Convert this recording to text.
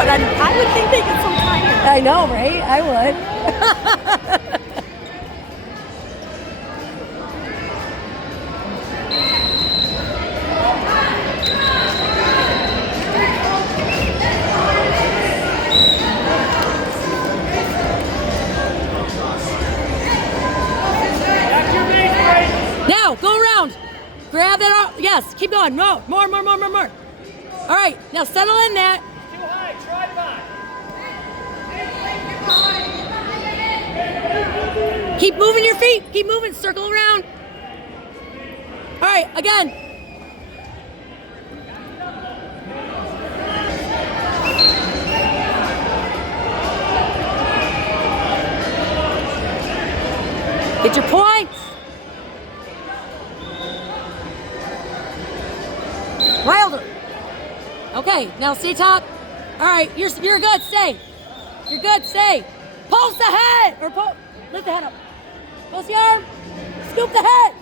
but I would think they get some tired. I know, right? I would. Now, go around. Grab that arm. Yes, keep going. More. All right, now settle in that. Too high, tripod. Keep moving your feet. Keep moving. Circle around. All right, again. Get your points. Wilder. Okay, now stay top. All right, you're good. Stay. You're good. Stay. Pulse the head or lift the head up. Pulse the arm. Scoop the head.